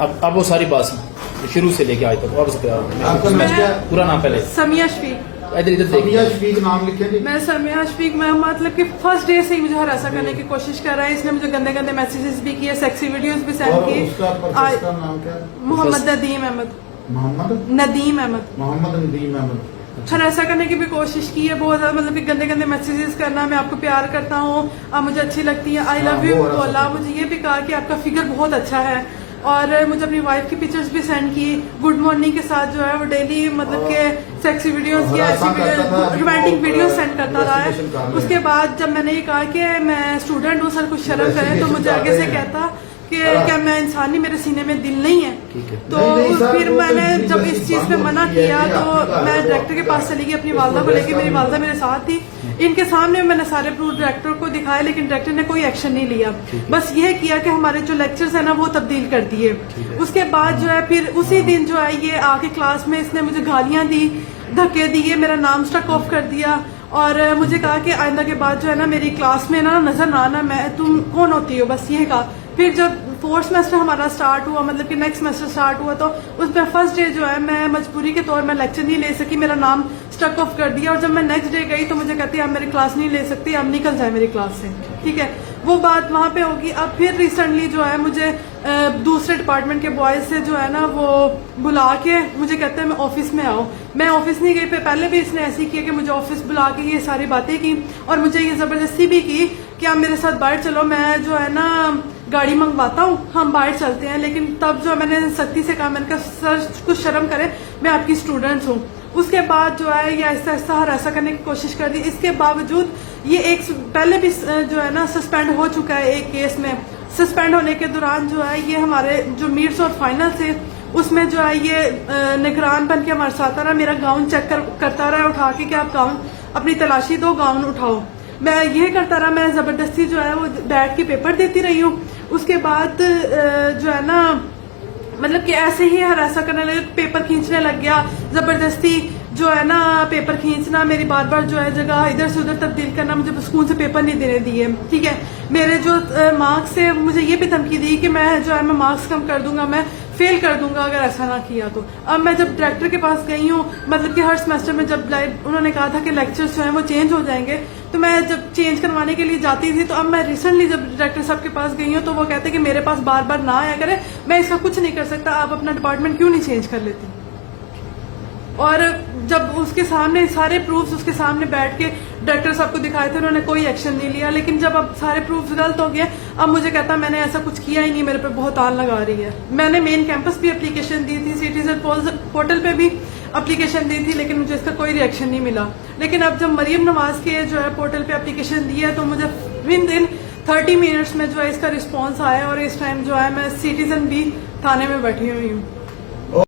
अब वो सारी बात सुनो, शुरू से लेके आज तक वापस पूरा नाम पहले। समिया शफीक। इधर इधर समिया शफीक नाम लिखे जी। मैं समिया शफीक, मैं मतलब कि फर्स्ट डे से ही मुझे हरासा करने की कोशिश कर रहा है। इसने मुझे गंदे गंदे मैसेजेस भी किए, सेक्सी वीडियोस भी सेंड और किए। उसका परचेस का नाम क्या है? मोहम्मद नदीम अहमद। मोहम्मद नदीम अहमद। मोहम्मद नदीम अहमद। हरासा करने की भी कोशिश की है बहुत ज्यादा, मतलब कि गंदे गंदे मैसेजेस करना, मैं आपको प्यार करता हूँ, आप मुझे अच्छी लगती हैं, आई लव यू बोला। मुझे ये भी कहा कि आपका फिगर बहुत अच्छा है, और मुझे अपनी वाइफ की पिक्चर्स भी सेंड की गुड मॉर्निंग के साथ, जो है वो डेली मतलब के सेक्सी वीडियोस या ऐसी रोमांटिक वीडियोस सेंड करता रहा है। उसके बाद जब मैंने ये कहा कि मैं स्टूडेंट हूँ, सर कुछ शर्म करें, तो मुझे आगे से कहता कि क्या मैं इंसान नहीं, मेरे सीने में दिल नहीं है। तो फिर मैंने जब इस चीज पे मना किया तो मैं डायरेक्टर के पास चली गई अपनी वालदा को लेके। मेरी वालदा मेरे साथ थी, इनके सामने मैंने सारे प्रूफ डायरेक्टर को दिखाए, लेकिन डायरेक्टर ने कोई एक्शन नहीं लिया। बस ये किया कि हमारे जो लेक्चर्स है ना वो तब्दील कर दिए। उसके बाद जो है फिर उसी दिन जो है ये आके क्लास में इसने मुझे गालियां दी, धक्के दिए, मेरा नाम स्टक ऑफ कर दिया, और मुझे कहा कि आइंदा के बाद जो है ना मेरी क्लास में ना नजर ना आना, मैं तुम कौन होती हो, बस ये कहा। फिर जब फोर्थ सेमेस्टर हमारा स्टार्ट हुआ, मतलब कि नेक्स्ट सेमेस्टर स्टार्ट हुआ, तो उसमें फर्स्ट डे जो है मैं मजबूरी के तौर में लेक्चर नहीं ले सकी, मेरा नाम स्टक ऑफ कर दिया। और जब मैं नेक्स्ट डे गई तो मुझे कहती है आप मेरी क्लास नहीं ले सकती, आप निकल जाए मेरी क्लास से, ठीक है। वो बात वहां पे होगी। अब फिर रिसेंटली जो है मुझे दूसरे डिपार्टमेंट के बॉयज से जो है ना वो बुला के मुझे कहते हैं मैं ऑफिस में आओ। मैं ऑफिस नहीं गई, पहले भी इसने ऐसे किया कि मुझे ऑफिस बुला के ये सारी बातें की, और मुझे ये जबरदस्ती भी की कि आप मेरे साथ बाहर चलो, मैं जो है ना गाड़ी मंगवाता हूँ, हम बाहर चलते हैं। लेकिन तब जो मैंने सख्ती से कहा, मैंने कहा सर कुछ शर्म करे, मैं आपकी स्टूडेंट हूँ। उसके बाद जो है ये आहिस्ता आहिस्ता हरासा करने की कोशिश कर दी। इसके बावजूद ये एक पहले भी जो है ना सस्पेंड हो चुका है एक केस में। सस्पेंड होने के दौरान जो है ये हमारे जो मीट्स और फाइनल थे उसमें जो है ये निगरान बन के हमारे साथ रहा, मेरा गाउन चेक करता रहा उठा के कि आप गाउन अपनी तलाशी दो, गाउन उठाओ। मैं ये करता रहा, मैं जबरदस्ती जो है वो बैठ के पेपर देती रही हूँ। उसके बाद जो है ना मतलब कि ऐसे ही हरासा करने लगे, पेपर खींचने लग गया जबरदस्ती, जो है ना पेपर खींचना, मेरी बार बार जो है जगह इधर से उधर तब्दील करना, मुझे स्कूल से पेपर नहीं देने दिए, ठीक है। मेरे जो मार्क्स है मुझे ये भी धमकी दी कि मैं जो है मैं मार्क्स कम कर दूंगा, मैं फेल कर दूंगा अगर ऐसा ना किया तो। अब मैं जब डायरेक्टर के पास गई हूँ, मतलब कि हर सेमेस्टर में जब उन्होंने कहा था कि लेक्चर्स जो है वो चेंज हो जाएंगे, तो मैं जब चेंज करवाने के लिए जाती थी, तो अब मैं रिसेंटली जब डायरेक्टर साहब के पास गई हूँ तो वो कहते कि मेरे पास बार बार ना आया करे, मैं इसका कुछ नहीं कर सकता, आप अपना डिपार्टमेंट क्यों नहीं चेंज कर लेती। और जब उसके सामने सारे प्रूफ्स उसके सामने बैठ के डायरेक्टर साहब को दिखाए थे, उन्होंने कोई एक्शन नहीं लिया। लेकिन जब अब सारे प्रूफ्स गलत हो गए, अब मुझे कहता मैंने ऐसा कुछ किया ही नहीं, मेरे पे बहुत आन लगा रही है। मैंने मेन कैंपस भी एप्लीकेशन दी थी, सिटीजन पोर्टल पे भी एप्लीकेशन दी थी, लेकिन मुझे इसका कोई रिएक्शन नहीं मिला। लेकिन अब जब मरियम नवाज के जो है पोर्टल पे एप्लीकेशन दी है, तो मुझे विद इन 30 मिनट्स में जो है इसका रिस्पॉन्स आया, और इस टाइम जो है मैं सिटीजन भी थाने में बैठी हुई हूँ।